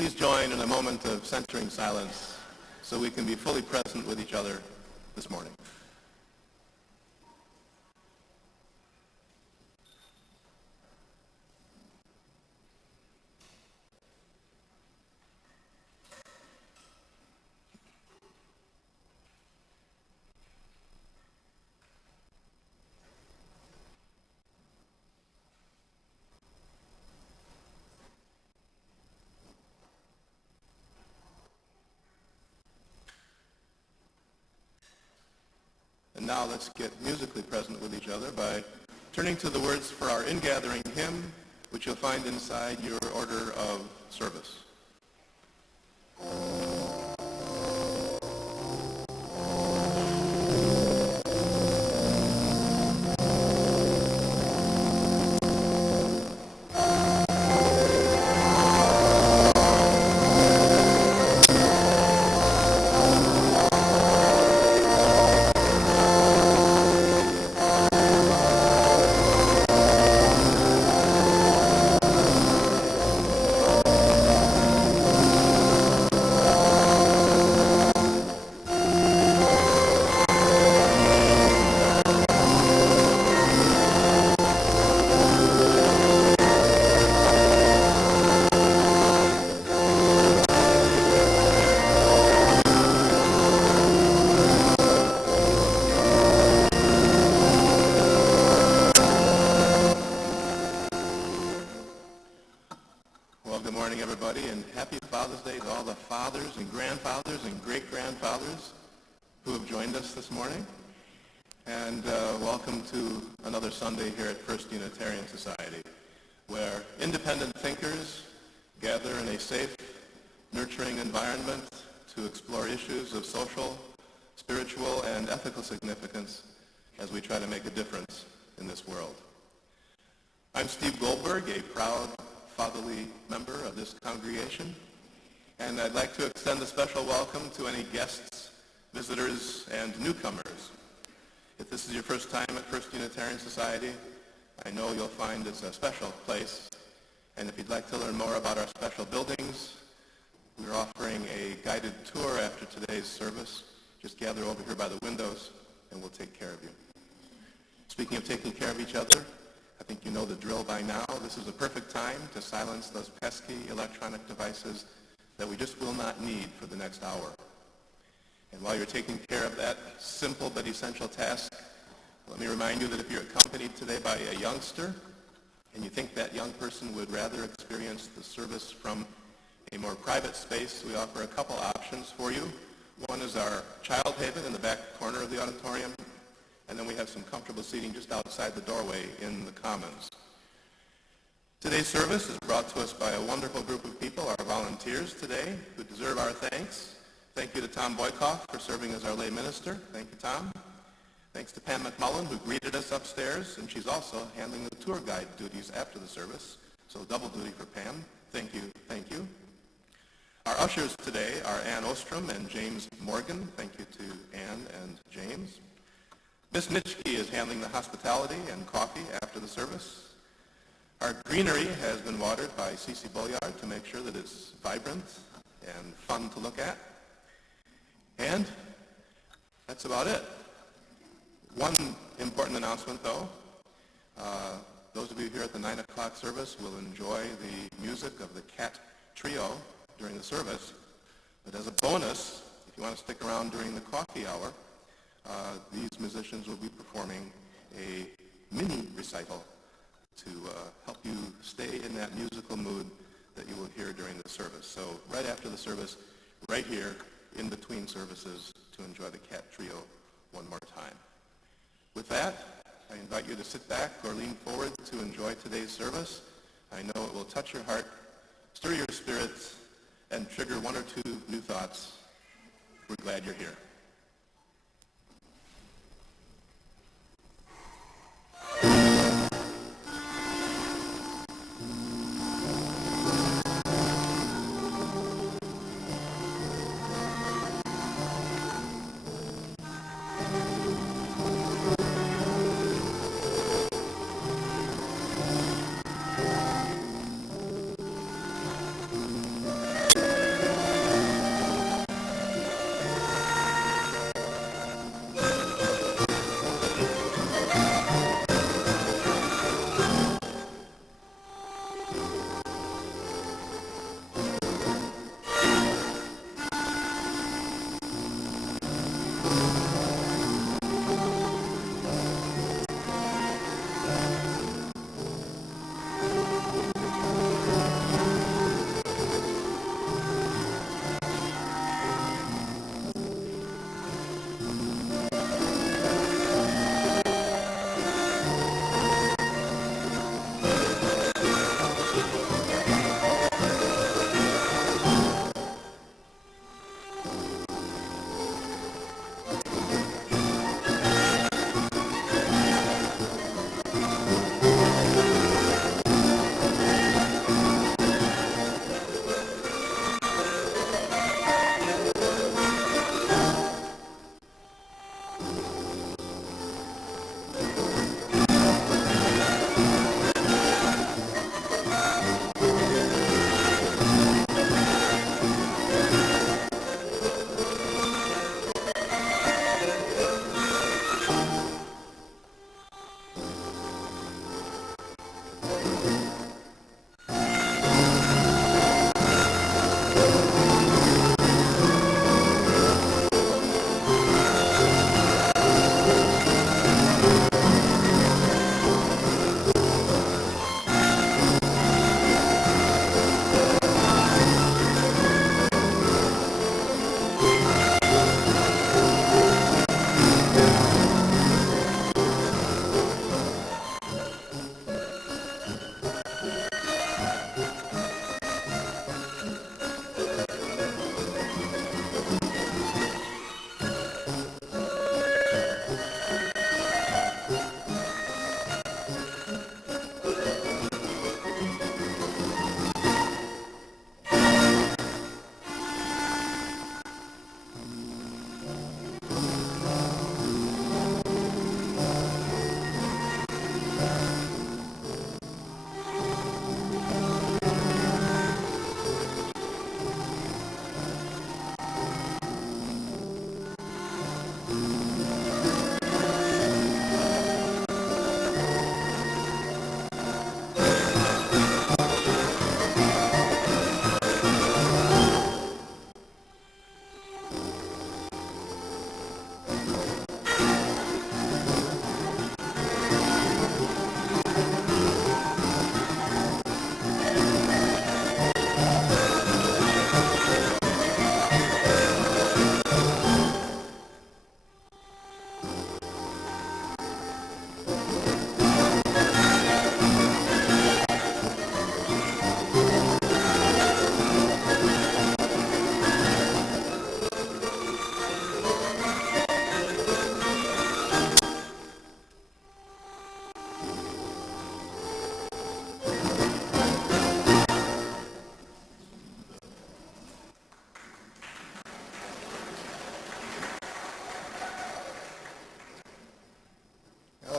Please join in a moment of centering silence so we can be fully present with each other this morning. And now let's get musically present with each other by turning to the words for our ingathering hymn, which you'll find inside your order of service. This morning, and welcome to another Sunday here at First Unitarian Society, where independent thinkers gather in a safe, nurturing environment to explore issues of social, spiritual, and ethical significance as we try to make a difference in this world. I'm Steve Goldberg, a proud fatherly member of this congregation, and I'd like to extend a special welcome to any guests, visitors, and newcomers. If this is your first time at First Unitarian Society, I know you'll find it's a special place. And if you'd like to learn more about our special buildings, we're offering a guided tour after today's service. Just gather over here by the windows, and we'll take care of you. Speaking of taking care of each other, I think you know the drill by now. This is a perfect time to silence those pesky electronic devices that we just will not need for the next hour. And while you're taking care of that simple but essential task, let me remind you that if you're accompanied today by a youngster, and you think that young person would rather experience the service from a more private space, we offer a couple options for you. One is our child haven in the back corner of the auditorium, and then we have some comfortable seating just outside the doorway in the Commons. Today's service is brought to us by a wonderful group of people, our volunteers today, who deserve our thanks. Thank you to Tom Boykoff for serving as our lay minister. Thank you, Tom. Thanks to Pam McMullen, who greeted us upstairs, and she's also handling the tour guide duties after the service, so double duty for Pam. Thank you, thank you. Our ushers today are Ann Ostrom and James Morgan. Thank you to Ann and James. Miss Nitschke is handling the hospitality and coffee after the service. Our greenery has been watered by Cece Bolliard to make sure that it's vibrant and fun to look at. And that's about it. One important announcement, though. Those of you here at the 9 o'clock service will enjoy the music of the Cat Trio during the service. But as a bonus, if you want to stick around during the coffee hour, these musicians will be performing a mini-recital to help you stay in that musical mood that you will hear during the service. So right after the service, right here, in between services, to enjoy the Cat Trio one more time. With that, I invite you to sit back or lean forward to enjoy today's service. I know it will touch your heart, stir your spirits, and trigger one or two new thoughts. We're glad you're here.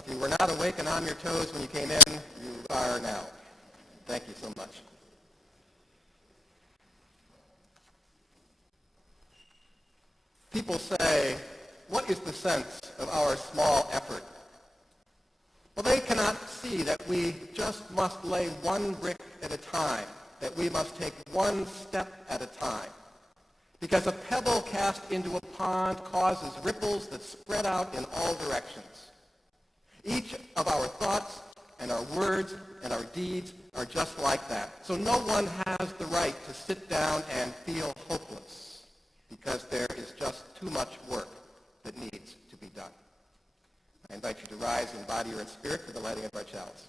if you were not awake and on your toes when you came in, you are now. Thank you so much. People say, what is the sense of our small effort? Well, they cannot see that we just must lay one brick at a time, that we must take one step at a time. Because a pebble cast into a pond causes ripples that spread out in all directions. Each of our thoughts and our words and our deeds are just like that. So no one has the right to sit down and feel hopeless, because there is just too much work that needs to be done. I invite you to rise in body or in spirit for the lighting of our chalice.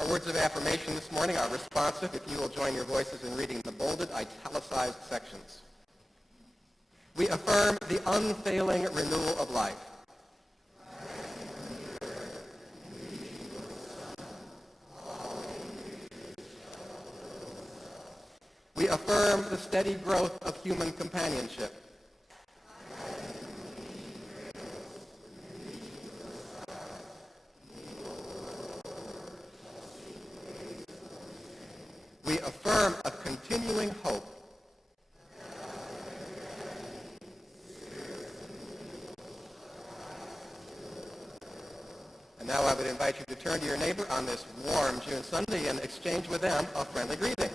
Our words of affirmation this morning are responsive if you will join your voices in reading the bolded, italicized sections. We affirm the unfailing renewal of life. We affirm the steady growth of human companionship. We affirm a continuing hope. And now I would invite you to turn to your neighbor on this warm June Sunday and exchange with them a friendly greeting.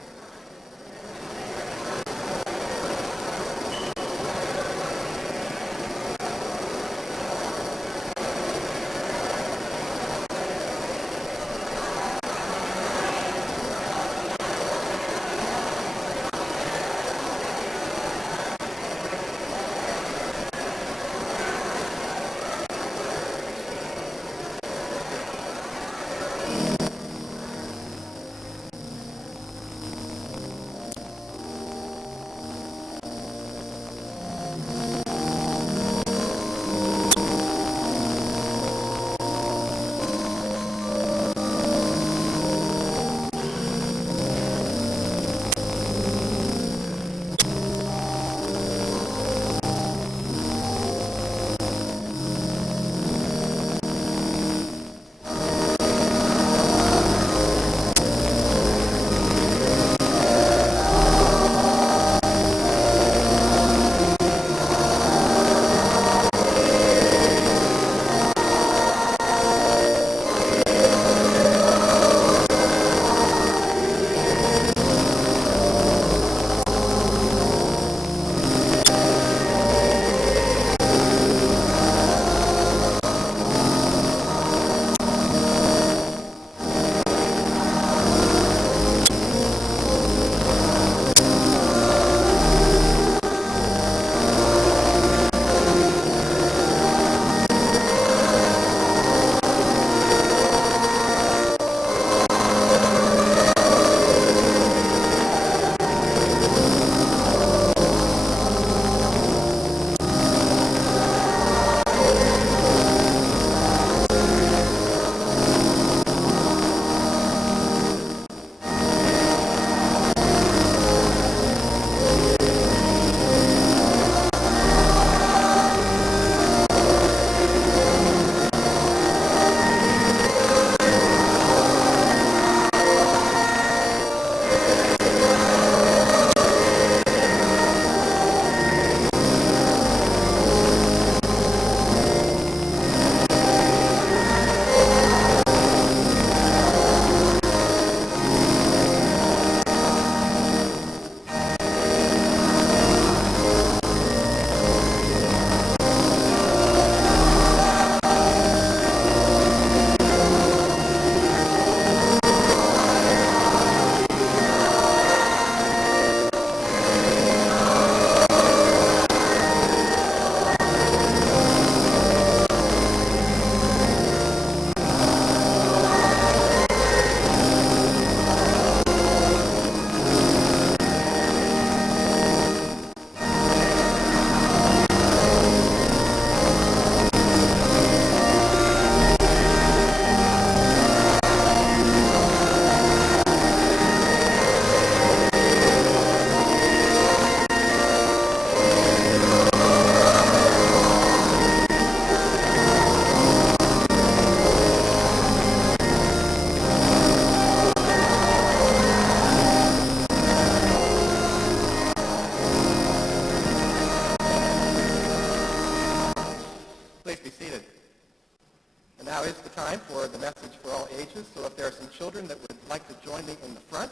And now is the time for the message for all ages, so if there are some children that would like to join me in the front,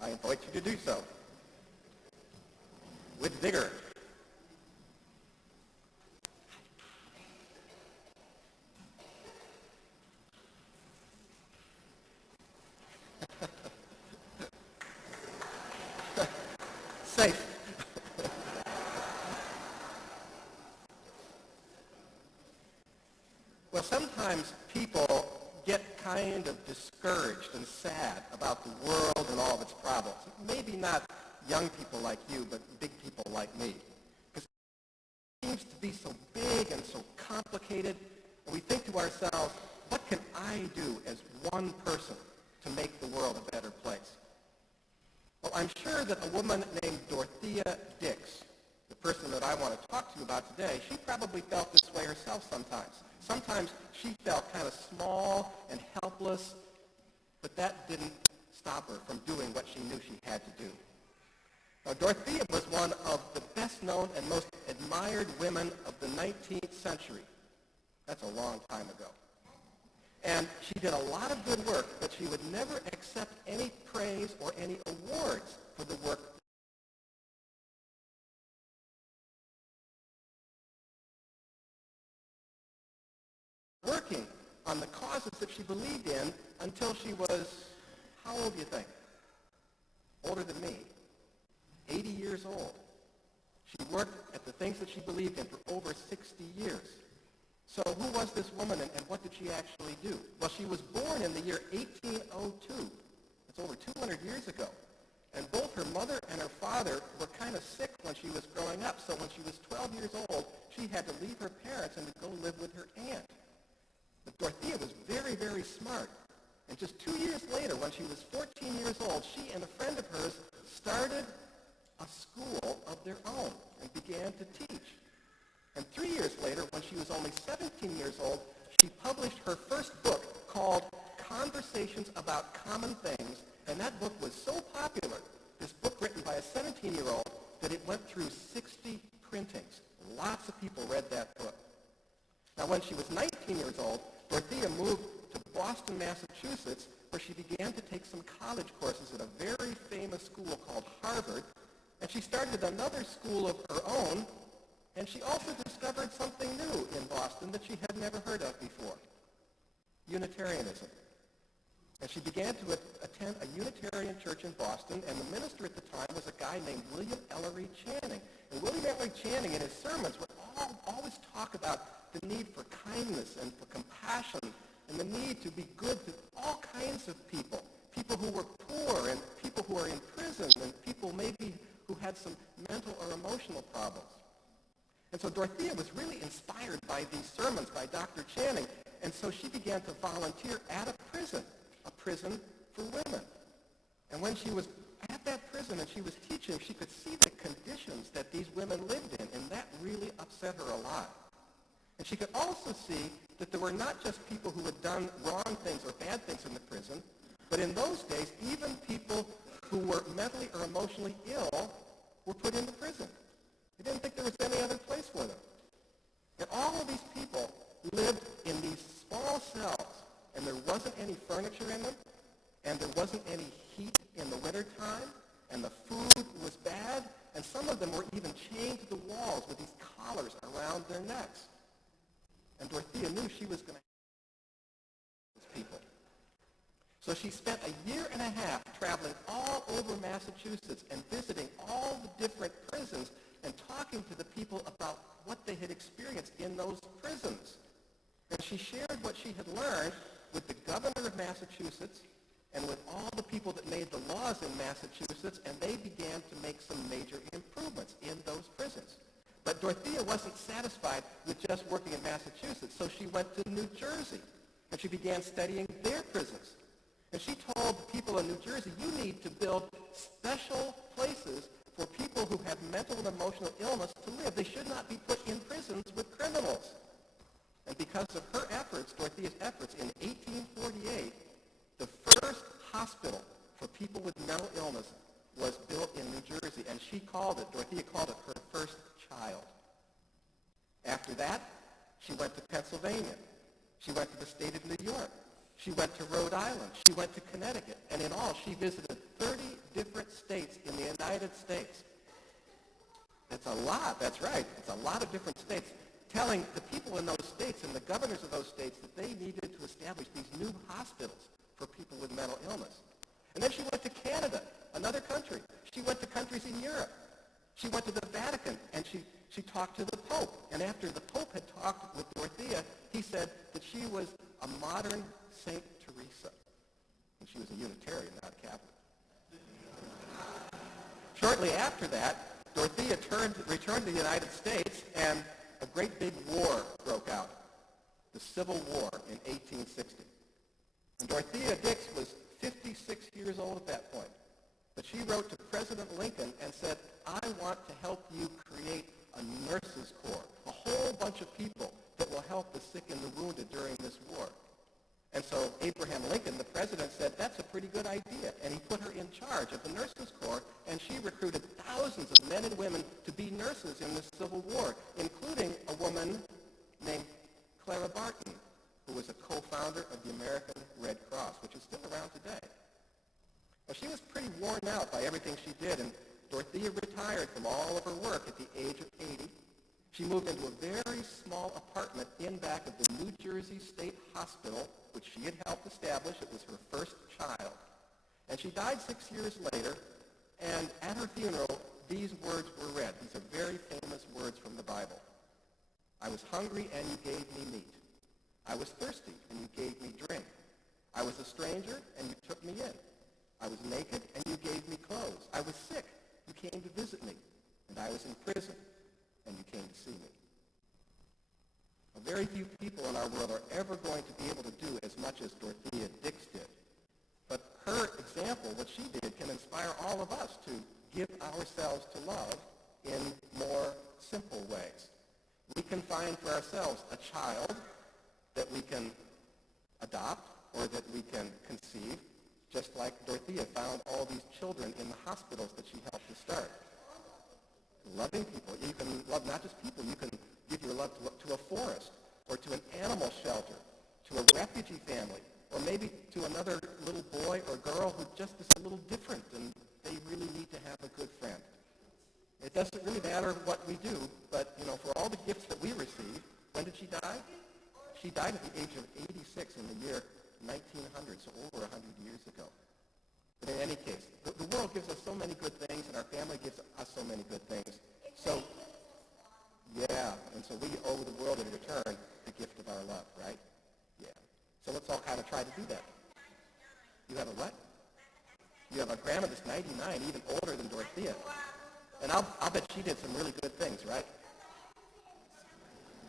I invite you to do so. With vigor. Safe. Well, sometimes people get kind of discouraged and sad about the world and all of its problems. Maybe not young people like you, but big people like me. Because it seems to be so big and so complicated, and we think to ourselves, what can I do as one person to make the world a better place? Well, I'm sure that a woman named Dorothea Dix, the person that I want to talk to you about today, she probably felt this way herself sometimes. Sometimes she felt kind of small and helpless, but that didn't stop her from doing what she knew she had to do. Now, Dorothea was one of the best-known and most admired women of the 19th century. That's a long time ago. And she did a lot of good work, but she would never accept any praise or any awards for the work. Working on the causes that she believed in until she was, how old do you think? Older than me. 80 years old. She worked at the things that she believed in for over 60 years. So who was this woman and what did she actually do? Well, she was born in the year 1802. That's over 200 years ago. And both her mother and her father were kind of sick when she was growing up. So when she was 12 years old, she had to leave her parents and to go live with her aunt. But Dorothea was very, very smart. And just 2 years later, when she was 14 years old, she and a friend of hers started a school of their own and began to teach. And 3 years later, when she was only 17 years old, she published her first book called Conversations About Common Things. And that book was so popular, this book written by a 17-year-old, that it went through 60 printings. Lots of people read that book. Now, when she was 19 years old, Dorothea moved to Boston, Massachusetts, where she began to take some college courses at a very famous school called Harvard. And she started another school of her own, and she also discovered something new in Boston that she had never heard of before, Unitarianism. And she began to attend a Unitarian church in Boston, and the minister at the time was a guy named William Ellery Channing. And William Ellery Channing, in his sermons, would always talk about the need for kindness and for compassion and the need to be good to all kinds of people, people who were poor and people who are in prison and people maybe who had some mental or emotional problems. And so Dorothea was really inspired by these sermons by Dr. Channing, and so she began to volunteer at a prison for women. And when she was at that prison and she was teaching, she could see the conditions that these women lived in, and that really upset her a lot. And she could also see that there were not just people who had done wrong things or bad things in the prison, but in those days, even people who were mentally or emotionally ill were put into prison. They didn't think there was any other place for them. And all of these people lived in these small cells, and there wasn't any furniture in them, and there wasn't any heat in the wintertime, and the food was bad, and some of them were even chained to the walls with these collars around their necks. And Dorothea knew she was going to help these people. So she spent a year and a half traveling all over Massachusetts and visiting all the different prisons and talking to the people about what they had experienced in those prisons. And she shared what she had learned with the governor of Massachusetts and with all the people that made the laws in Massachusetts, and they began to make some major improvements in those prisons. But Dorothea wasn't satisfied with just working in Massachusetts, so she went to New Jersey, and she began studying their prisons. And she told the people in New Jersey, you need to build special places for people who have mental and emotional illness to live. They should not be put in prisons with criminals. And because of her efforts, Dorothea's efforts, in 1848, the first hospital for people with mental illness was built in New Jersey, and Dorothea called it her first child. After that, she went to Pennsylvania. She went to the state of New York. She went to Rhode Island. She went to Connecticut. And in all, she visited 30 different states in the United States. It's a lot, that's right. It's a lot of different states, telling the people in those states and the governors of those states that they needed to establish these new hospitals for people with mental illness. And then she went to Canada, another country. She went to countries in Europe. She went to the Vatican, and she talked to the Pope. And after the Pope had talked with Dorothea, he said that she was a modern St. Teresa. And she was a Unitarian, not a Catholic. Shortly after that, Dorothea returned to the United States, and a great big war broke out, the Civil War in 1860. And Dorothea Dix was 56 years old at that point. But she wrote to President Lincoln and said, I want to help you create a nurses' corps, a whole bunch of people that will help the sick and the wounded during this war. And so Abraham Lincoln, the president, said, that's a pretty good idea. And he put her in charge of the nurses' corps, and she recruited thousands of men and women to be nurses in the Civil War, including a woman named Clara Barton, who was a co-founder of the American Red Cross, which is still around today. Well, she was pretty worn out by everything she did, and Dorothea retired from all of her work at the age of 80. She moved into a very small apartment in back of the New Jersey State Hospital, which she had helped establish. It was her first child. And she died 6 years later, and at her funeral, these words were read. These are very famous words from the Bible. I was hungry, and you gave me meat. I was thirsty, and you gave me drink. I was a stranger, and you took me in. I was naked, and you gave me clothes. I was sick. You came to visit me. And I was in prison, and you came to see me. Now, very few people in our world are ever going to be able to do as much as Dorothea Dix did. But her example, what she did, can inspire all of us to give ourselves to love in more simple ways. We can find for ourselves a child that we can adopt or that we can conceive, just like Dorothea found all these children in the hospitals that she helped to start. Loving people. You can love not just people. You can give your love to a forest or to an animal shelter, to a refugee family, or maybe to another little boy or girl who just is a little different and they really need to have a good friend. It doesn't really matter what we do, but, for all the gifts that we receive, when did she die? She died at the age of 86 in the year 1900, so over 100 years ago. But in any case, the world gives us so many good things, and our family gives us so many good things. So, yeah, and so we owe the world in return the gift of our love, right? Yeah. So let's all kind of try to do that. You have a what? You have a grandma that's 99, even older than Dorothea. And I'll bet she did some really good things, right?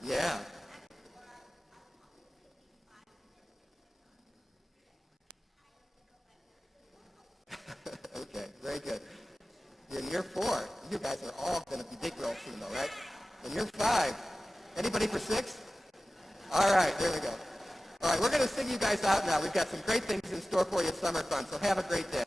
Yeah. Okay, very good. You're in year 4. You guys are all going to be big girls soon, though, right? And year 5. Anybody for 6? All right, there we go. All right, we're going to sing you guys out now. We've got some great things in store for you at Summer Fun, so have a great day.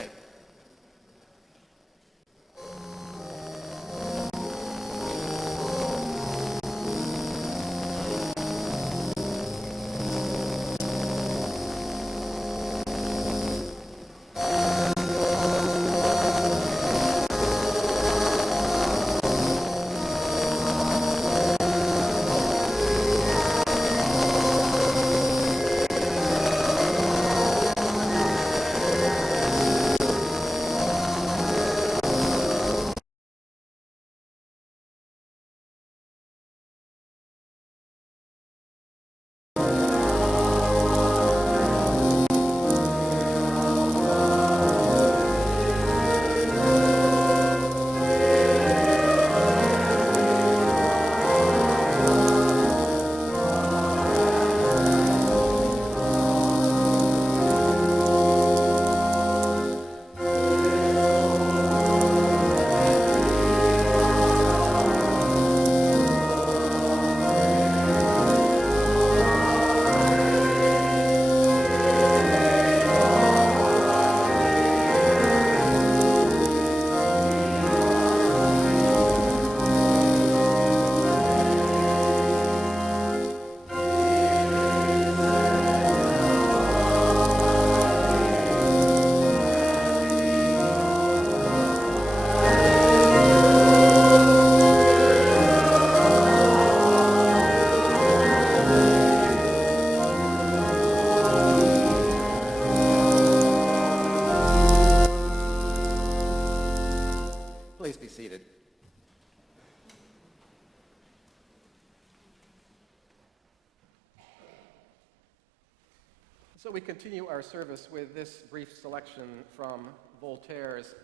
So we continue our service with this brief selection from Voltaire's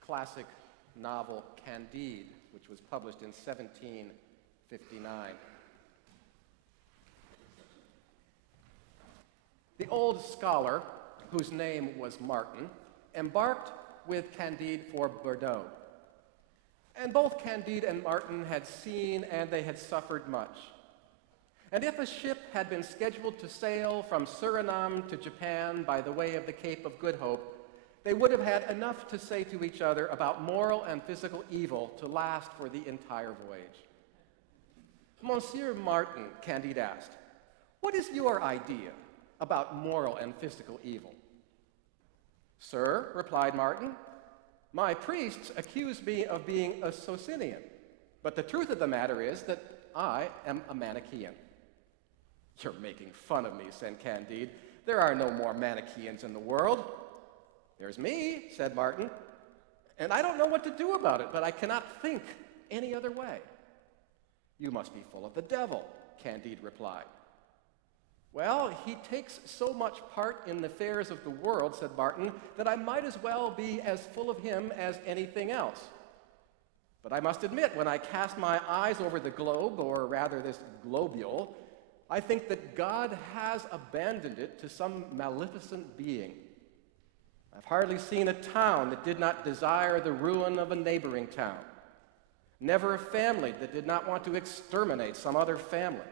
classic novel Candide, which was published in 1759. The old scholar, whose name was Martin, embarked with Candide for Bordeaux. And both Candide and Martin had seen and they had suffered much. And if a ship had been scheduled to sail from Suriname to Japan by the way of the Cape of Good Hope, they would have had enough to say to each other about moral and physical evil to last for the entire voyage. Monsieur Martin, Candide asked, what is your idea about moral and physical evil? Sir, replied Martin, my priests accuse me of being a Socinian, but the truth of the matter is that I am a Manichaean. You're making fun of me, said Candide. There are no more Manichaeans in the world. There's me, said Martin, and I don't know what to do about it, but I cannot think any other way. You must be full of the devil, Candide replied. Well, he takes so much part in the affairs of the world, said Martin, that I might as well be as full of him as anything else. But I must admit, when I cast my eyes over the globe, or rather this globule, I think that God has abandoned it to some maleficent being. I've hardly seen a town that did not desire the ruin of a neighboring town. Never a family that did not want to exterminate some other family.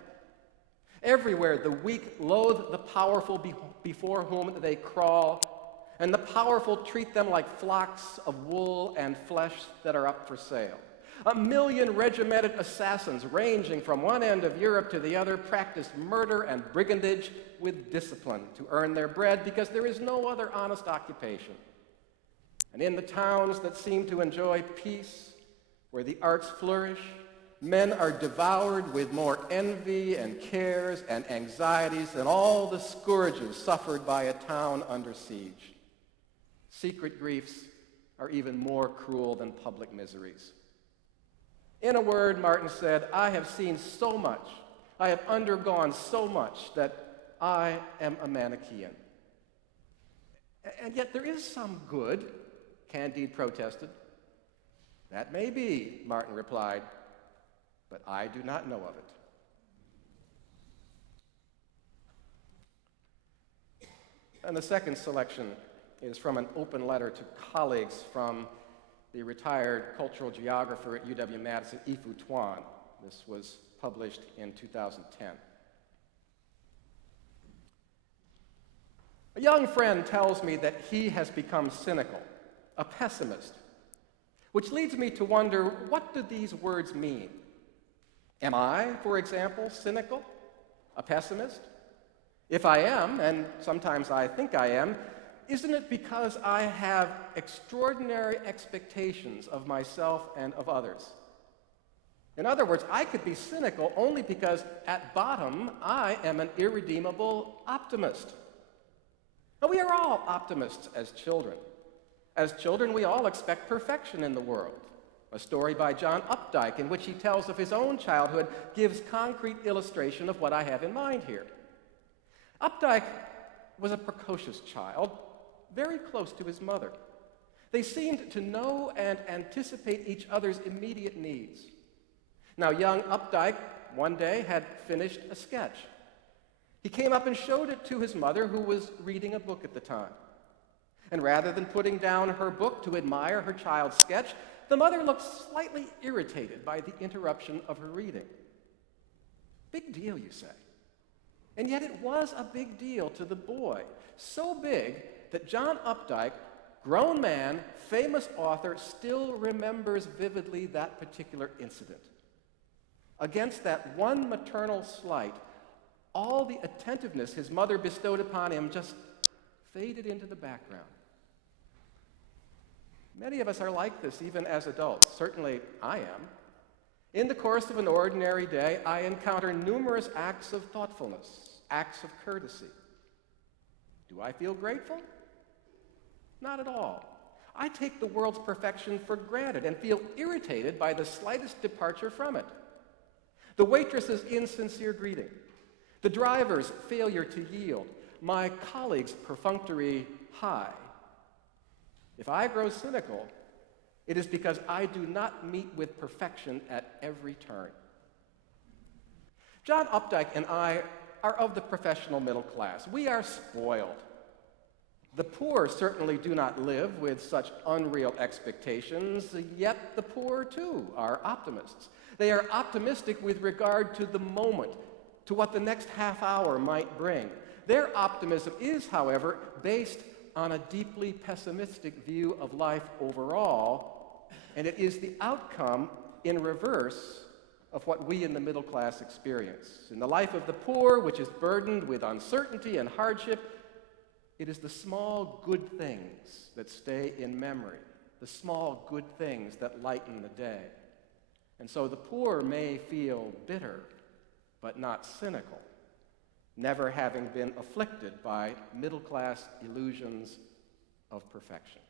Everywhere the weak loathe the powerful before whom they crawl, and the powerful treat them like flocks of wool and flesh that are up for sale. 1 million regimented assassins ranging from one end of Europe to the other practice murder and brigandage with discipline to earn their bread because there is no other honest occupation. And in the towns that seem to enjoy peace, where the arts flourish, men are devoured with more envy and cares and anxieties than all the scourges suffered by a town under siege. Secret griefs are even more cruel than public miseries. In a word, Martin said, I have seen so much, I have undergone so much that I am a Manichaean. And yet there is some good, Candide protested. That may be, Martin replied, but I do not know of it. And the second selection is from an open letter to colleagues from the retired cultural geographer at UW-Madison, Yifu Tuan. This was published in 2010. A young friend tells me that he has become cynical, a pessimist, which leads me to wonder, what do these words mean? Am I, for example, cynical, a pessimist? If I am, and sometimes I think I am, isn't it because I have extraordinary expectations of myself and of others? In other words, I could be cynical only because at bottom I am an irredeemable optimist. Now, we are all optimists as children. As children, we all expect perfection in the world. A story by John Updike in which he tells of his own childhood gives concrete illustration of what I have in mind here. Updike was a precocious child, very close to his mother. They seemed to know and anticipate each other's immediate needs. Now, young Updike one day had finished a sketch. He came up and showed it to his mother, who was reading a book at the time. And rather than putting down her book to admire her child's sketch, the mother looked slightly irritated by the interruption of her reading. Big deal, you say. And yet it was a big deal to the boy, so big that John Updike, grown man, famous author, still remembers vividly that particular incident. Against that one maternal slight, all the attentiveness his mother bestowed upon him just faded into the background. Many of us are like this even as adults. Certainly I am. In the course of an ordinary day, I encounter numerous acts of thoughtfulness, acts of courtesy. Do I feel grateful? Not at all. I take the world's perfection for granted and feel irritated by the slightest departure from it. The waitress's insincere greeting, the driver's failure to yield, my colleague's perfunctory high. If I grow cynical, it is because I do not meet with perfection at every turn. John Updike and I are of the professional middle class. We are spoiled. The poor certainly do not live with such unreal expectations, yet the poor, too, are optimists. They are optimistic with regard to the moment, to what the next half hour might bring. Their optimism is, however, based on a deeply pessimistic view of life overall, and it is the outcome in reverse of what we in the middle class experience. In the life of the poor, which is burdened with uncertainty and hardship, it is the small good things that stay in memory, the small good things that lighten the day. And so the poor may feel bitter, but not cynical, never having been afflicted by middle-class illusions of perfection.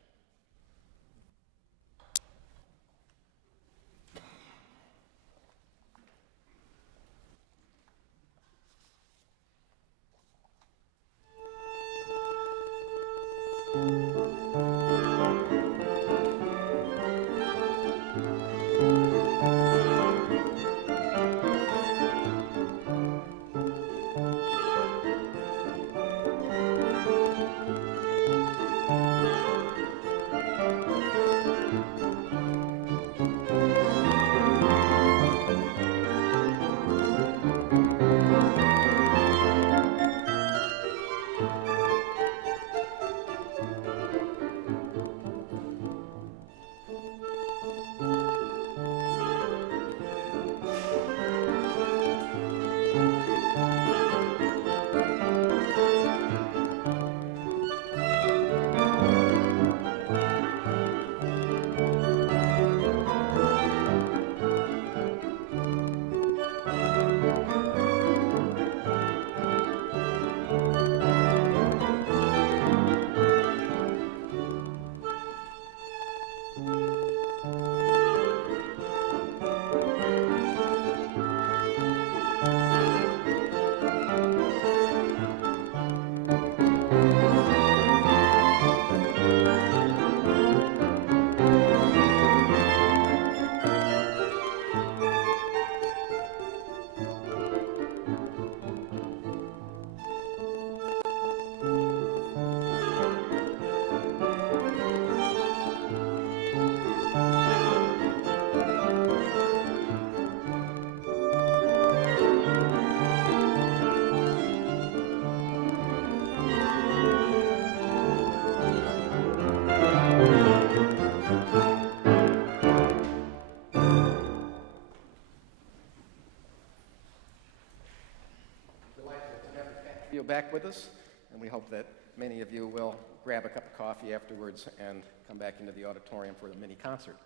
Back with us, and we hope that many of you will grab a cup of coffee afterwards and come back into the auditorium for the mini concert.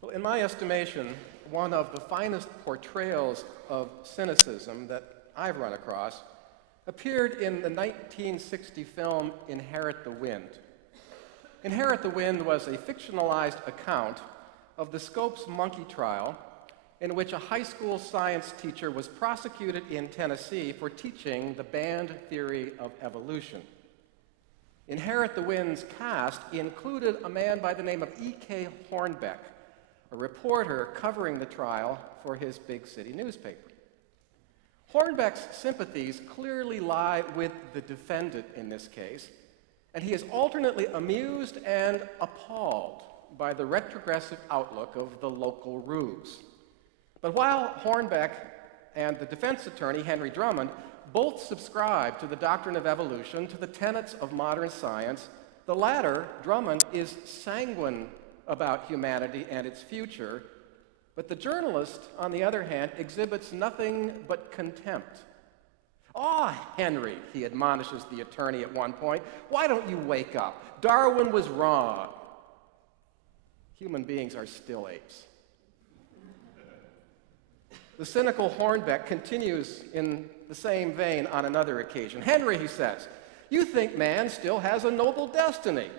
Well, in my estimation, one of the finest portrayals of cynicism that I've run across appeared in the 1960 film Inherit the Wind. Inherit the Wind was a fictionalized account of the Scopes monkey trial in which a high school science teacher was prosecuted in Tennessee for teaching the band theory of evolution. Inherit the Wind's cast included a man by the name of E.K. Hornbeck, a reporter covering the trial for his big city newspaper. Hornbeck's sympathies clearly lie with the defendant in this case, and he is alternately amused and appalled by the retrogressive outlook of the local ruse. But while Hornbeck and the defense attorney, Henry Drummond, both subscribe to the doctrine of evolution, to the tenets of modern science, the latter, Drummond, is sanguine about humanity and its future, but the journalist, on the other hand, exhibits nothing but contempt. "Oh, Henry," he admonishes the attorney at one point, "why don't you wake up? Darwin was wrong. Human beings are still apes." The cynical Hornbeck continues in the same vein on another occasion. "Henry," he says, "you think man still has a noble destiny.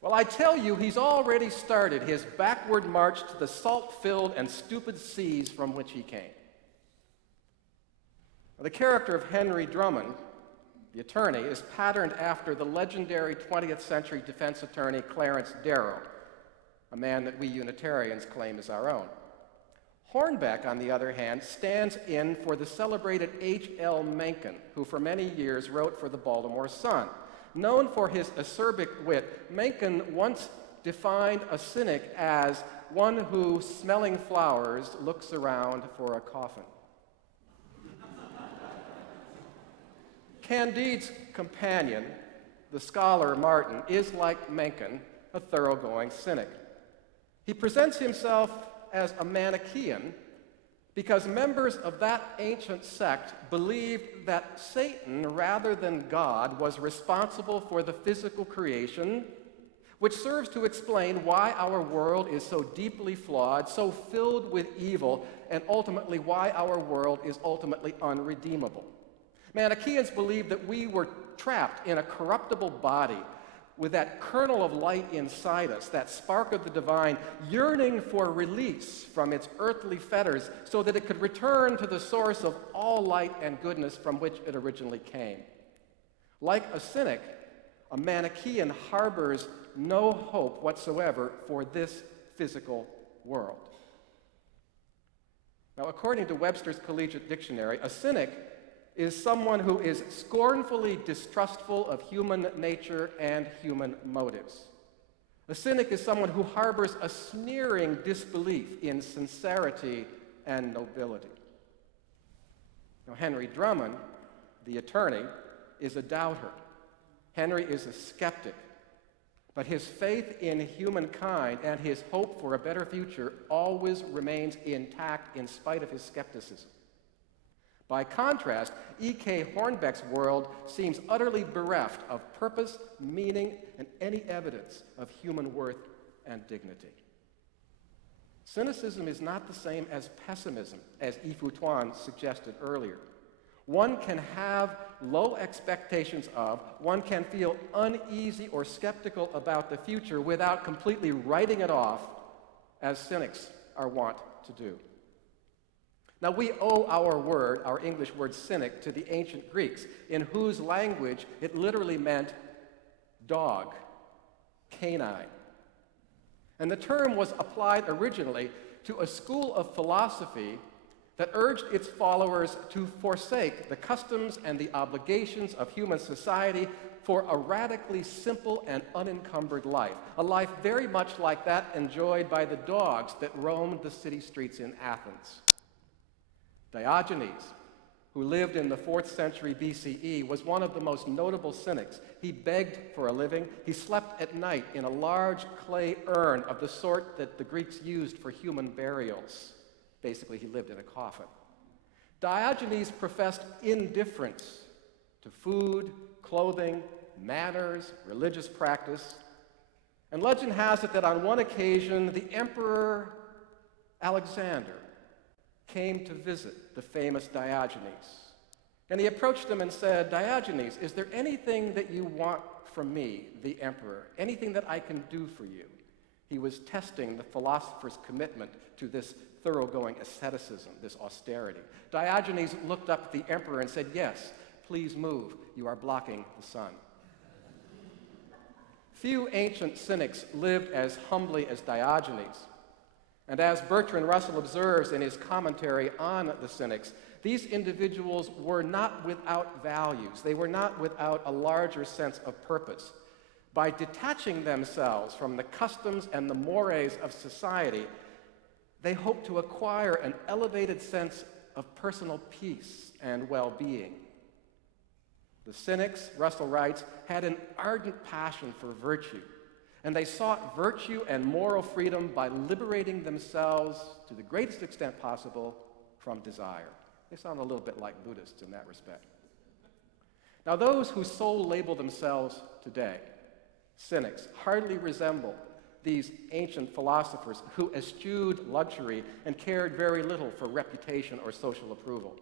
Well, I tell you, he's already started his backward march to the salt-filled and stupid seas from which he came." The character of Henry Drummond, the attorney, is patterned after the legendary 20th century defense attorney Clarence Darrow, a man that we Unitarians claim is our own. Hornbeck, on the other hand, stands in for the celebrated H.L. Mencken, who for many years wrote for the Baltimore Sun. Known for his acerbic wit, Mencken once defined a cynic as one who, smelling flowers, looks around for a coffin. Candide's companion, the scholar Martin, is like Mencken, a thoroughgoing cynic. He presents himself as a Manichaean because members of that ancient sect believed that Satan, rather than God, was responsible for the physical creation, which serves to explain why our world is so deeply flawed, so filled with evil, and ultimately why our world is ultimately unredeemable. Manichaeans believed that we were trapped in a corruptible body with that kernel of light inside us, that spark of the divine, yearning for release from its earthly fetters so that it could return to the source of all light and goodness from which it originally came. Like a cynic, a Manichaean harbors no hope whatsoever for this physical world. Now, according to Webster's Collegiate Dictionary, a cynic is someone who is scornfully distrustful of human nature and human motives. A cynic is someone who harbors a sneering disbelief in sincerity and nobility. Now, Henry Drummond, the attorney, is a doubter. Henry is a skeptic. But his faith in humankind and his hope for a better future always remains intact in spite of his skepticism. By contrast, E.K. Hornbeck's world seems utterly bereft of purpose, meaning, and any evidence of human worth and dignity. Cynicism is not the same as pessimism, as Yves Tuan suggested earlier. One can have low expectations of, one can feel uneasy or skeptical about the future without completely writing it off, as cynics are wont to do. Now, we owe our word, our English word cynic, to the ancient Greeks, in whose language it literally meant dog, canine. And the term was applied originally to a school of philosophy that urged its followers to forsake the customs and the obligations of human society for a radically simple and unencumbered life, a life very much like that enjoyed by the dogs that roamed the city streets in Athens. Diogenes, who lived in the 4th century BCE, was one of the most notable cynics. He begged for a living. He slept at night in a large clay urn of the sort that the Greeks used for human burials. Basically, he lived in a coffin. Diogenes professed indifference to food, clothing, manners, religious practice. And legend has it that on one occasion, the Emperor Alexander came to visit the famous Diogenes. And he approached him and said, "Diogenes, is there anything that you want from me, the emperor? Anything that I can do for you?" He was testing the philosopher's commitment to this thoroughgoing asceticism, this austerity. Diogenes looked up at the emperor and said, "Yes, please move. You are blocking the sun." Few ancient cynics lived as humbly as Diogenes. And as Bertrand Russell observes in his commentary on the Cynics, these individuals were not without values. They were not without a larger sense of purpose. By detaching themselves from the customs and the mores of society, they hoped to acquire an elevated sense of personal peace and well-being. The Cynics, Russell writes, had an ardent passion for virtue. And they sought virtue and moral freedom by liberating themselves to the greatest extent possible from desire. They sound a little bit like Buddhists in that respect. Now, those who so label themselves today, cynics, hardly resemble these ancient philosophers who eschewed luxury and cared very little for reputation or social approval.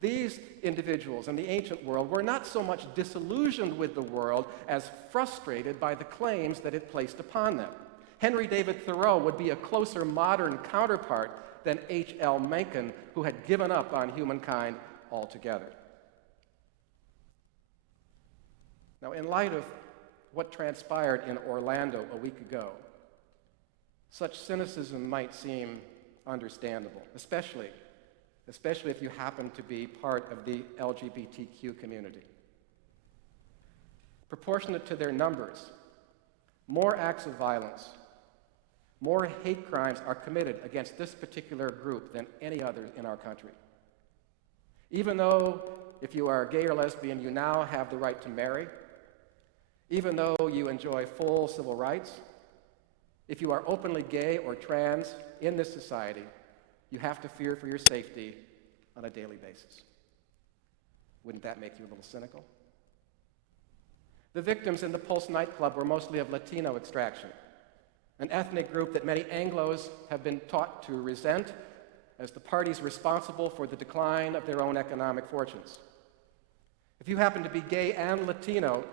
These individuals in the ancient world were not so much disillusioned with the world as frustrated by the claims that it placed upon them. Henry David Thoreau would be a closer modern counterpart than H.L. Mencken, who had given up on humankind altogether. Now, in light of what transpired in Orlando a week ago, such cynicism might seem understandable, especially if you happen to be part of the LGBTQ community. Proportionate to their numbers, more acts of violence, more hate crimes are committed against this particular group than any other in our country. Even though, if you are gay or lesbian, you now have the right to marry, even though you enjoy full civil rights, if you are openly gay or trans in this society, you have to fear for your safety on a daily basis. Wouldn't that make you a little cynical? The victims in the Pulse nightclub were mostly of Latino extraction, an ethnic group that many Anglos have been taught to resent as the parties responsible for the decline of their own economic fortunes. If you happen to be gay and Latino,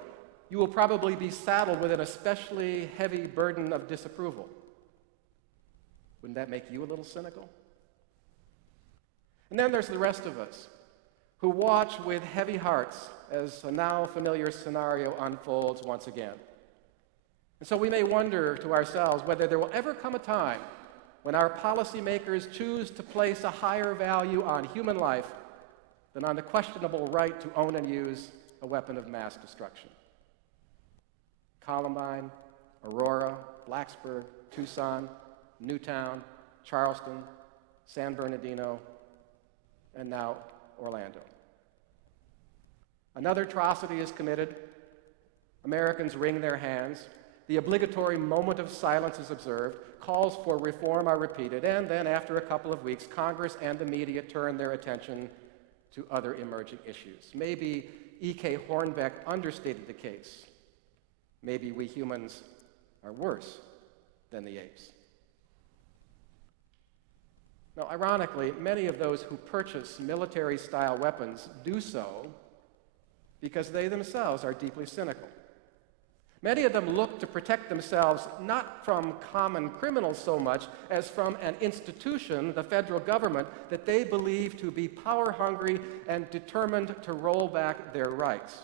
you will probably be saddled with an especially heavy burden of disapproval. Wouldn't that make you a little cynical? And then there's the rest of us, who watch with heavy hearts as a now familiar scenario unfolds once again. And so we may wonder to ourselves whether there will ever come a time when our policymakers choose to place a higher value on human life than on the questionable right to own and use a weapon of mass destruction. Columbine, Aurora, Blacksburg, Tucson, Newtown, Charleston, San Bernardino, and now Orlando. Another atrocity is committed. Americans wring their hands. The obligatory moment of silence is observed. Calls for reform are repeated. And then, after a couple of weeks, Congress and the media turn their attention to other emerging issues. Maybe E.K. Hornbeck understated the case. Maybe we humans are worse than the apes. Now, ironically, many of those who purchase military-style weapons do so because they themselves are deeply cynical. Many of them look to protect themselves not from common criminals so much as from an institution, the federal government, that they believe to be power-hungry and determined to roll back their rights.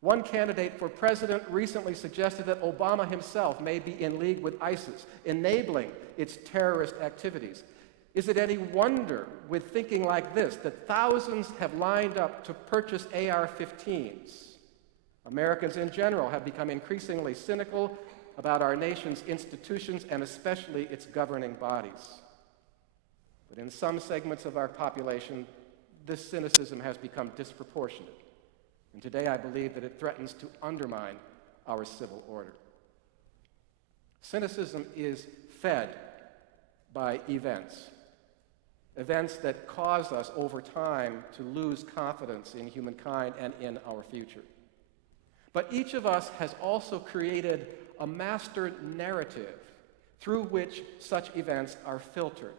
One candidate for president recently suggested that Obama himself may be in league with ISIS, enabling its terrorist activities. Is it any wonder, with thinking like this, that thousands have lined up to purchase AR-15s? Americans in general have become increasingly cynical about our nation's institutions and especially its governing bodies. But in some segments of our population, this cynicism has become disproportionate. And today I believe that it threatens to undermine our civil order. Cynicism is fed by events that cause us over time to lose confidence in humankind and in our future. But each of us has also created a master narrative through which such events are filtered.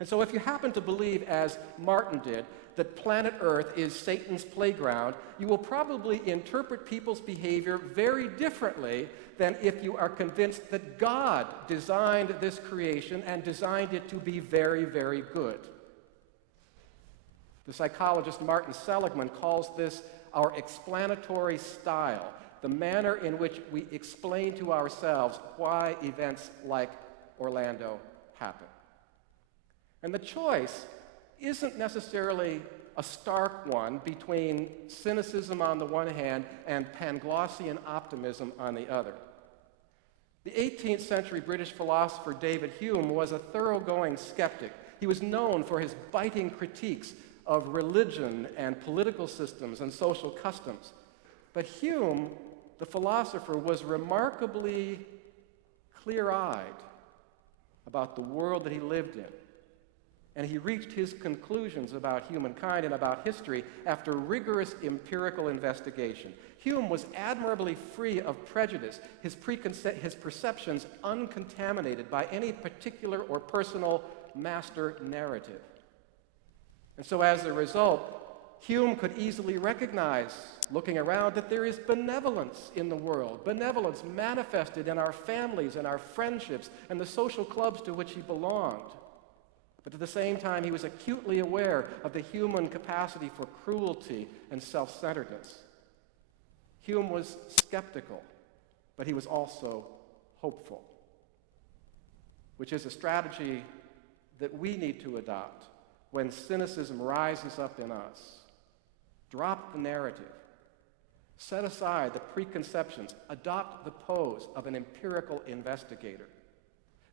And so if you happen to believe, as Martin did, that planet Earth is Satan's playground, you will probably interpret people's behavior very differently than if you are convinced that God designed this creation and designed it to be very, very good. The psychologist Martin Seligman calls this our explanatory style, the manner in which we explain to ourselves why events like Orlando happen. And the choice isn't necessarily a stark one between cynicism on the one hand and Panglossian optimism on the other. The 18th century British philosopher David Hume was a thoroughgoing skeptic. He was known for his biting critiques of religion and political systems and social customs. But Hume, the philosopher, was remarkably clear-eyed about the world that he lived in. And he reached his conclusions about humankind and about history after rigorous empirical investigation. Hume was admirably free of prejudice, his perceptions uncontaminated by any particular or personal master narrative. And so as a result, Hume could easily recognize, looking around, that there is benevolence in the world, benevolence manifested in our families and our friendships and the social clubs to which he belonged. But at the same time, he was acutely aware of the human capacity for cruelty and self-centeredness. Hume was skeptical, but he was also hopeful, which is a strategy that we need to adopt when cynicism rises up in us. Drop the narrative. Set aside the preconceptions. Adopt the pose of an empirical investigator.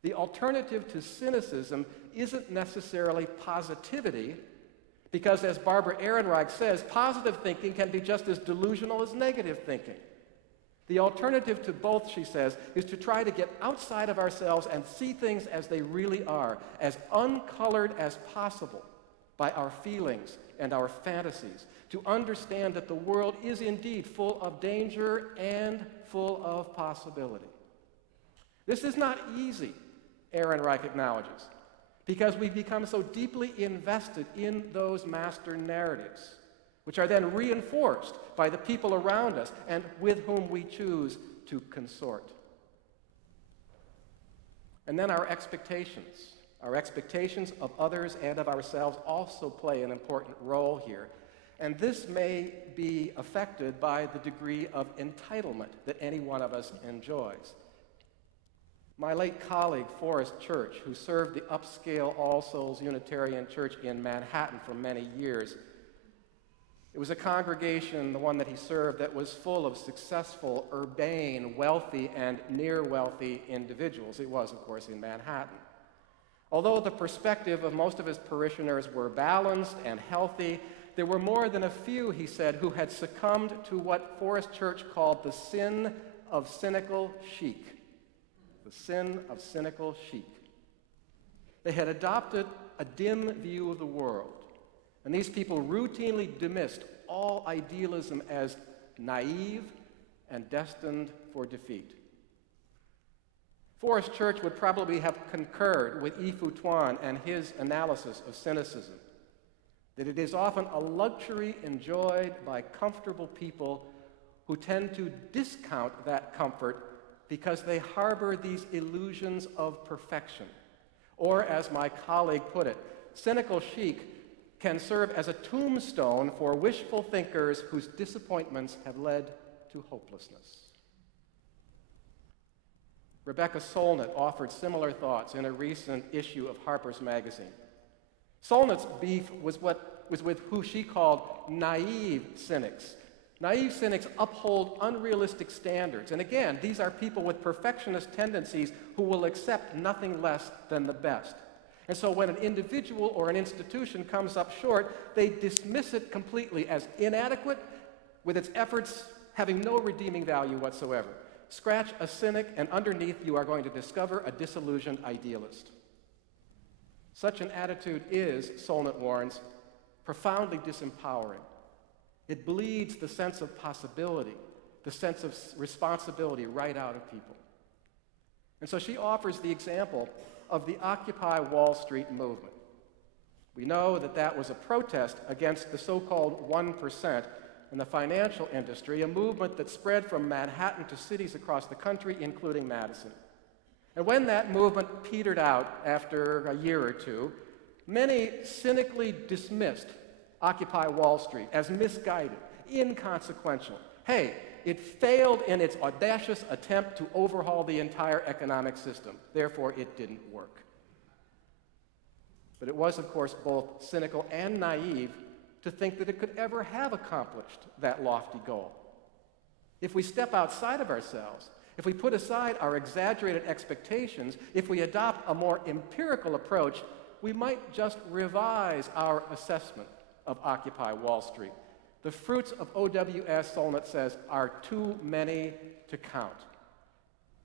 The alternative to cynicism isn't necessarily positivity, because as Barbara Ehrenreich says, positive thinking can be just as delusional as negative thinking. The alternative to both, she says, is to try to get outside of ourselves and see things as they really are, as uncolored as possible by our feelings and our fantasies, to understand that the world is indeed full of danger and full of possibility. This is not easy, Ehrenreich acknowledges, because we become so deeply invested in those master narratives, which are then reinforced by the people around us and with whom we choose to consort. And then our expectations of others and of ourselves also play an important role here. And this may be affected by the degree of entitlement that any one of us enjoys. My late colleague, Forrest Church, who served the upscale All Souls Unitarian Church in Manhattan for many years, it was a congregation, the one that he served, that was full of successful, urbane, wealthy, and near-wealthy individuals. It was, of course, in Manhattan. Although the perspective of most of his parishioners were balanced and healthy, there were more than a few, he said, who had succumbed to what Forrest Church called the sin of cynical chic. The sin of cynical chic. They had adopted a dim view of the world, and these people routinely dismissed all idealism as naive and destined for defeat. Forrest Church would probably have concurred with E. Foutuan and his analysis of cynicism, that it is often a luxury enjoyed by comfortable people who tend to discount that comfort because they harbor these illusions of perfection. Or, as my colleague put it, cynical chic can serve as a tombstone for wishful thinkers whose disappointments have led to hopelessness. Rebecca Solnit offered similar thoughts in a recent issue of Harper's Magazine. Solnit's beef was with who she called naive cynics. Naive cynics uphold unrealistic standards. And again, these are people with perfectionist tendencies who will accept nothing less than the best. And so when an individual or an institution comes up short, they dismiss it completely as inadequate, with its efforts having no redeeming value whatsoever. Scratch a cynic, and underneath you are going to discover a disillusioned idealist. Such an attitude is, Solnit warns, profoundly disempowering. It bleeds the sense of possibility, the sense of responsibility right out of people. And so she offers the example of the Occupy Wall Street movement. We know that that was a protest against the so-called 1% in the financial industry, a movement that spread from Manhattan to cities across the country, including Madison. And when that movement petered out after a year or two, many cynically dismissed Occupy Wall Street as misguided, inconsequential. Hey, it failed in its audacious attempt to overhaul the entire economic system. Therefore, it didn't work. But it was, of course, both cynical and naive to think that it could ever have accomplished that lofty goal. If we step outside of ourselves, if we put aside our exaggerated expectations, if we adopt a more empirical approach, we might just revise our assessment of Occupy Wall Street. The fruits of OWS, Solnit says, are too many to count.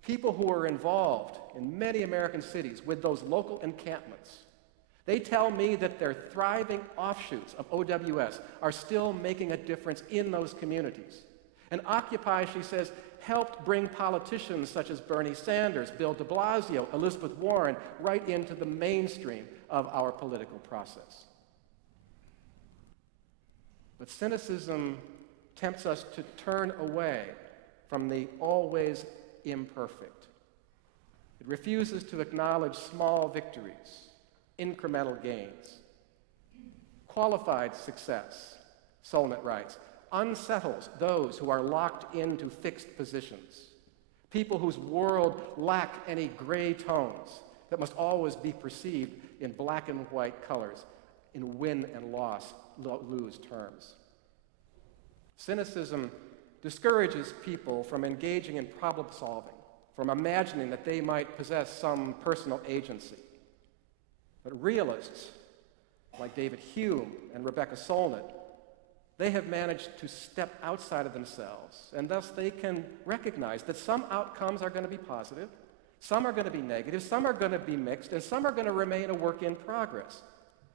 People who are involved in many American cities with those local encampments, they tell me that their thriving offshoots of OWS are still making a difference in those communities. And Occupy, she says, helped bring politicians such as Bernie Sanders, Bill de Blasio, Elizabeth Warren right into the mainstream of our political process. But cynicism tempts us to turn away from the always imperfect. It refuses to acknowledge small victories, incremental gains. Qualified success, Solnit writes, unsettles those who are locked into fixed positions, people whose world lack any gray tones that must always be perceived in black and white colors, in win and lose terms. Cynicism discourages people from engaging in problem solving, from imagining that they might possess some personal agency. But realists, like David Hume and Rebecca Solnit, they have managed to step outside of themselves, and thus they can recognize that some outcomes are going to be positive, some are going to be negative, some are going to be mixed, and some are going to remain a work in progress.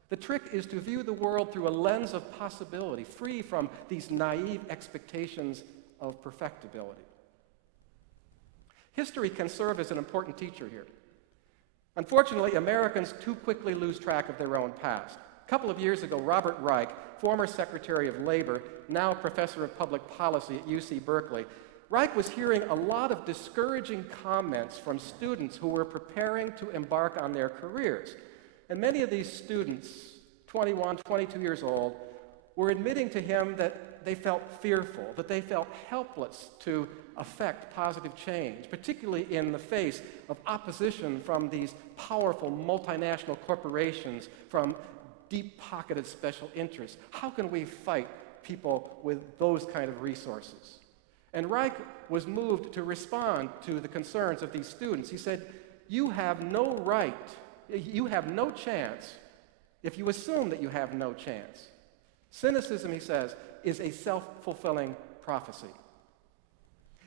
The trick is to view the world through a lens of possibility, free from these naive expectations of perfectibility. History can serve as an important teacher here. Unfortunately, Americans too quickly lose track of their own past. A couple of years ago, Robert Reich, former Secretary of Labor, now Professor of Public Policy at UC Berkeley, Reich was hearing a lot of discouraging comments from students who were preparing to embark on their careers. And many of these students, 21, 22 years old, were admitting to him that they felt fearful, that they felt helpless to affect positive change, particularly in the face of opposition from these powerful multinational corporations, from deep-pocketed special interests. How can we fight people with those kind of resources? And Reich was moved to respond to the concerns of these students. He said, you have no right, you have no chance if you assume that you have no chance. Cynicism, he says, is a self-fulfilling prophecy.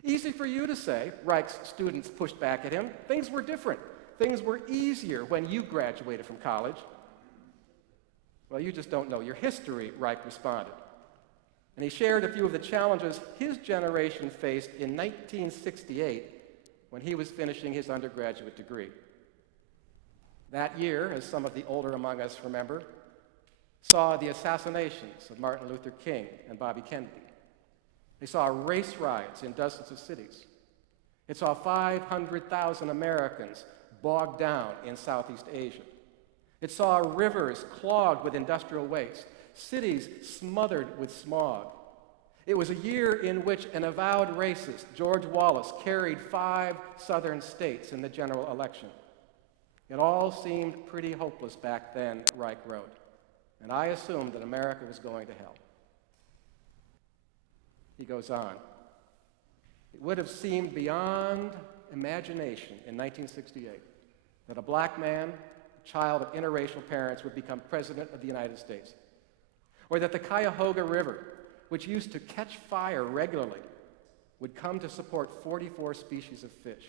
Easy for you to say, Reich's students pushed back at him. Things were different. Things were easier when you graduated from college. Well, you just don't know your history, Reich responded. And he shared a few of the challenges his generation faced in 1968 when he was finishing his undergraduate degree. That year, as some of the older among us remember, saw the assassinations of Martin Luther King and Bobby Kennedy. They saw race riots in dozens of cities. It saw 500,000 Americans bogged down in Southeast Asia. It saw rivers clogged with industrial waste, cities smothered with smog. It was a year in which an avowed racist, George Wallace, carried 5 southern states in the general election. It all seemed pretty hopeless back then, Reich wrote, and I assumed that America was going to hell. He goes on. It would have seemed beyond imagination in 1968 that a black man, a child of interracial parents, would become president of the United States. Or that the Cuyahoga River, which used to catch fire regularly, would come to support 44 species of fish.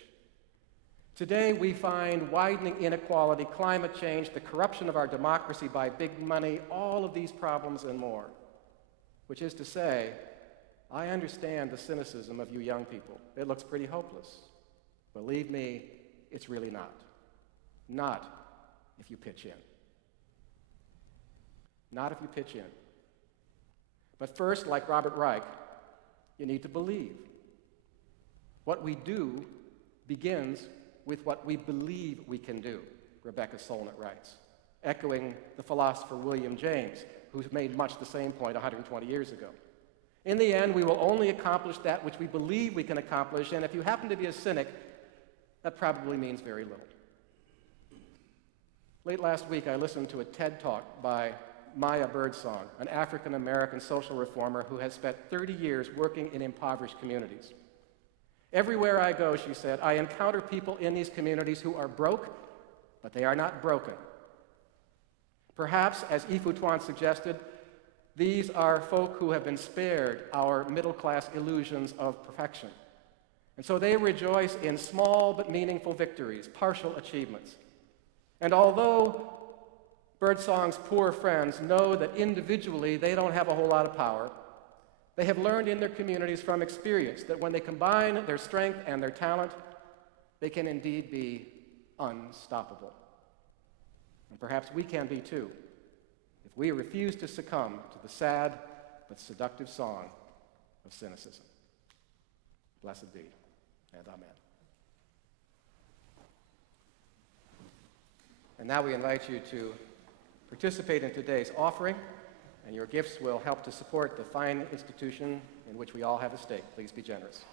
Today, we find widening inequality, climate change, the corruption of our democracy by big money, all of these problems and more. Which is to say, I understand the cynicism of you young people. It looks pretty hopeless. Believe me, it's really not. Not if you pitch in. Not if you pitch in. But first, like Robert Reich, you need to believe. What we do begins with what we believe we can do, Rebecca Solnit writes, echoing the philosopher William James, who's made much the same point 120 years ago. In the end, we will only accomplish that which we believe we can accomplish, and if you happen to be a cynic, that probably means very little. Late last week, I listened to a TED Talk by Maya Birdsong, an African-American social reformer who has spent 30 years working in impoverished communities. Everywhere I go, she said, I encounter people in these communities who are broke, but they are not broken. Perhaps, as Ifu Tuan suggested, these are folk who have been spared our middle-class illusions of perfection. And so they rejoice in small but meaningful victories, partial achievements. And although Birdsong's poor friends know that individually they don't have a whole lot of power, they have learned in their communities from experience that when they combine their strength and their talent, they can indeed be unstoppable. And perhaps we can be too, if we refuse to succumb to the sad but seductive song of cynicism. Blessed be, and amen. And now we invite you to participate in today's offering, and your gifts will help to support the fine institution in which we all have a stake. Please be generous.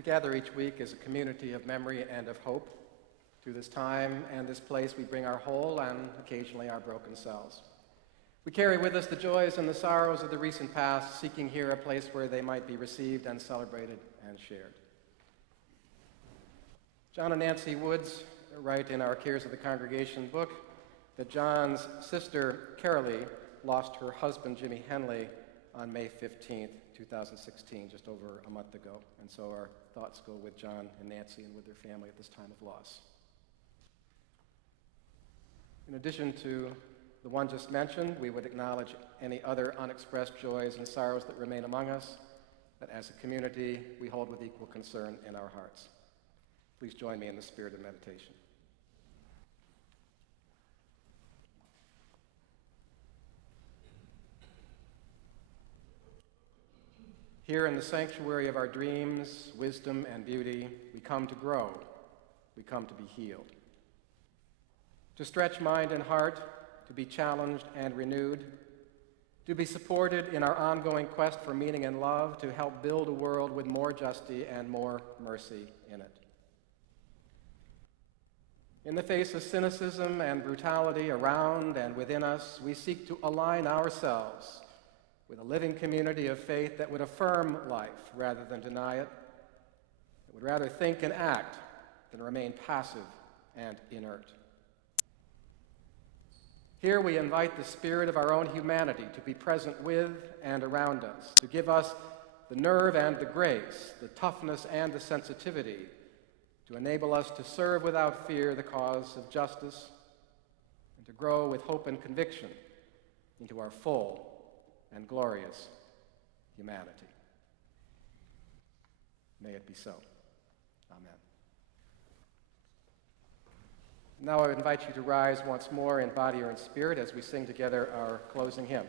We gather each week as a community of memory and of hope. Through this time and this place, we bring our whole and occasionally our broken selves. We carry with us the joys and the sorrows of the recent past, seeking here a place where they might be received and celebrated and shared. John and Nancy Woods write in our Cares of the Congregation book that John's sister, Carolee, lost her husband, Jimmy Henley, on May 15th, 2016, just over a month ago. And so our thoughts go with John and Nancy and with their family at this time of loss. In addition to the one just mentioned, we would acknowledge any other unexpressed joys and sorrows that remain among us, that as a community we hold with equal concern in our hearts. Please join me in the spirit of meditation. Here in the sanctuary of our dreams, wisdom, and beauty, we come to grow. We come to be healed. To stretch mind and heart, to be challenged and renewed, to be supported in our ongoing quest for meaning and love, to help build a world with more justice and more mercy in it. In the face of cynicism and brutality around and within us, we seek to align ourselves with a living community of faith that would affirm life rather than deny it, that would rather think and act than remain passive and inert. Here we invite the spirit of our own humanity to be present with and around us, to give us the nerve and the grace, the toughness and the sensitivity, to enable us to serve without fear the cause of justice, and to grow with hope and conviction into our full and glorious humanity. May it be so. Amen. Now I invite you to rise once more in body or in spirit as we sing together our closing hymn.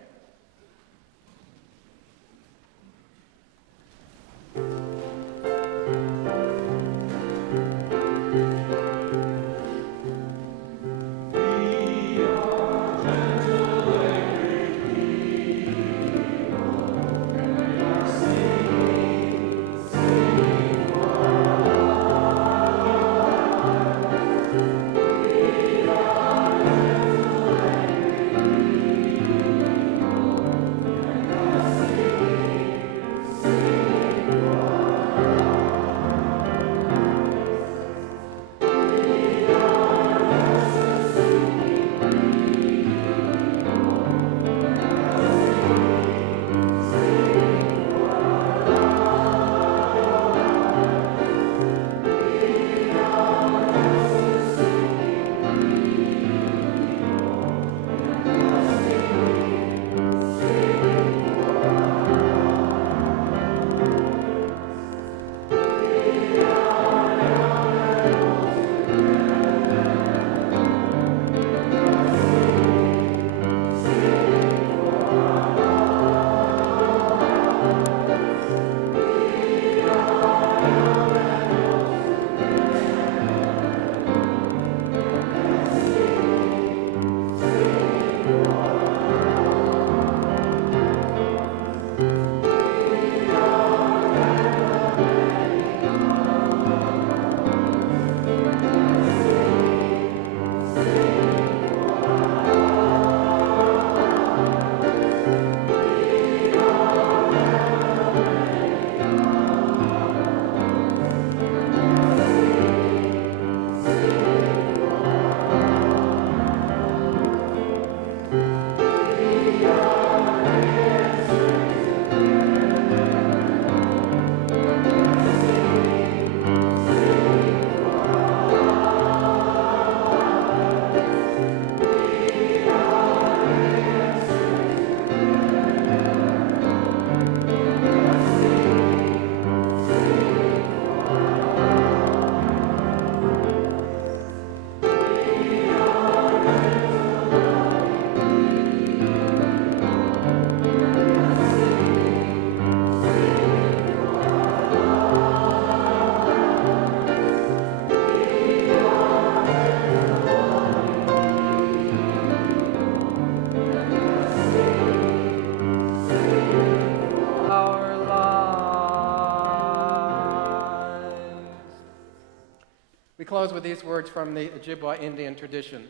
We close with these words from the Ojibwa Indian tradition.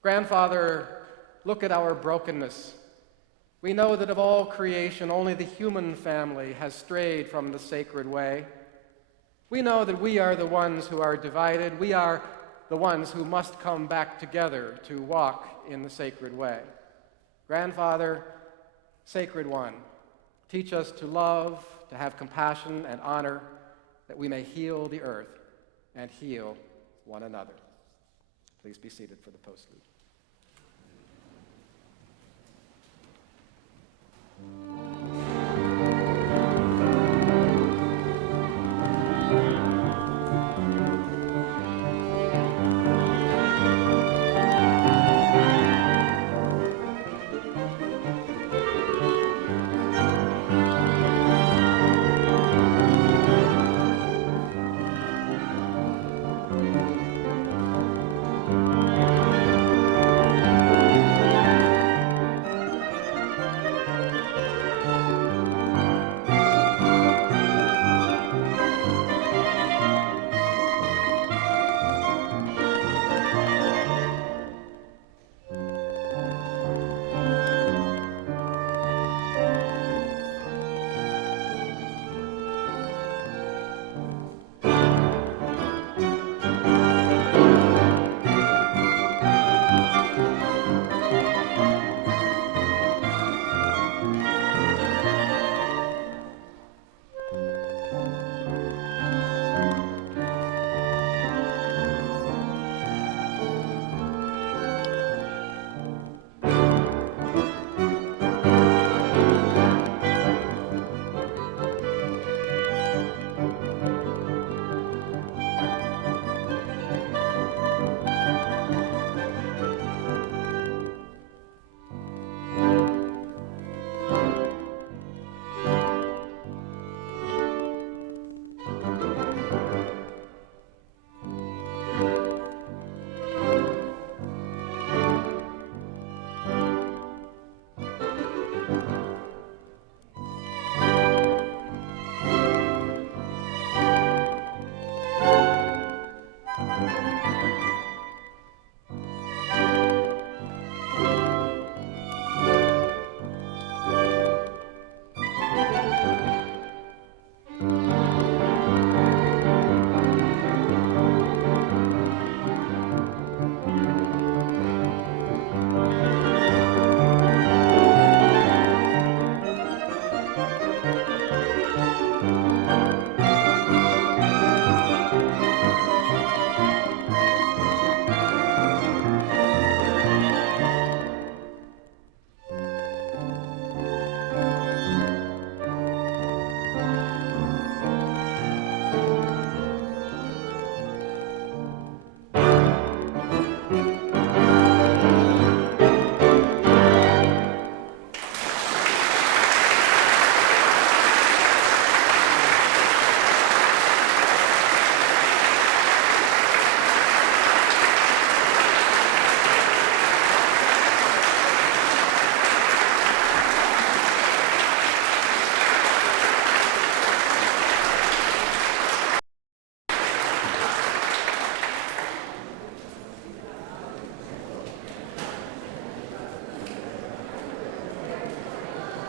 Grandfather, look at our brokenness. We know that of all creation, only the human family has strayed from the sacred way. We know that we are the ones who are divided. We are the ones who must come back together to walk in the sacred way. Grandfather, Sacred One, teach us to love, to have compassion and honor, that we may heal the earth and heal one another. Please be seated for the postlude.